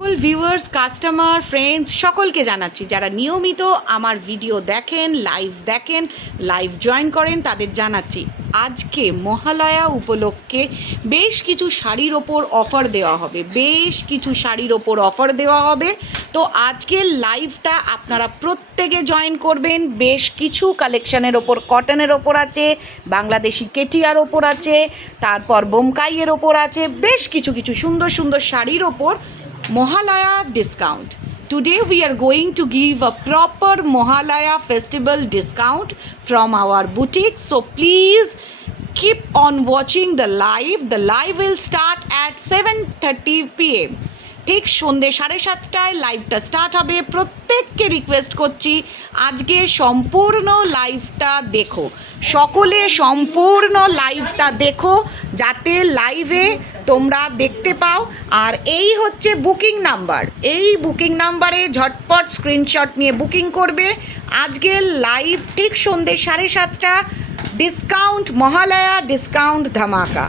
সকল viewers, customer, friends সকলকে জানাচ্ছি যারা নিয়মিত আমার ভিডিও দেখেন, লাইভ জয়েন করেন, তাদের জানাচ্ছি আজকে মহালয়া উপলক্ষে বেশ কিছু শাড়ির ওপর অফার দেওয়া হবে। তো আজকের লাইভটা আপনারা প্রত্যেকে জয়েন করবেন। বেশ কিছু কালেকশানের ওপর, কটনের ওপর আছে, বাংলাদেশি কেটিয়ার ওপর আছে, তারপর বোমকাইয়ের ওপর আছে, বেশ কিছু সুন্দর সুন্দর শাড়ির ওপর Mohalaya discount. Today we are going to give a proper Mohalaya festival discount from our boutique. So please keep on watching the live. The live will start at 7:30 p.m. ঠিক সন্ধ্যে 7:30টায় লাইভটা স্টার্ট হবে। প্রত্যেককে রিকোয়েস্ট করছি আজকে সম্পূর্ণ লাইভটা দেখো, সকলে সম্পূর্ণ লাইভটা দেখো যাতে লাইভে তোমরা দেখতে পাও। আর এই হচ্ছে বুকিং নাম্বার, এই বুকিং নাম্বারে ঝটপট স্ক্রিনশট নিয়ে বুকিং করবে। আজকের লাইভ ঠিক সন্ধ্যে 7:30, ডিসকাউন্ট, মহালয়া ডিসকাউন্ট ধামাকা।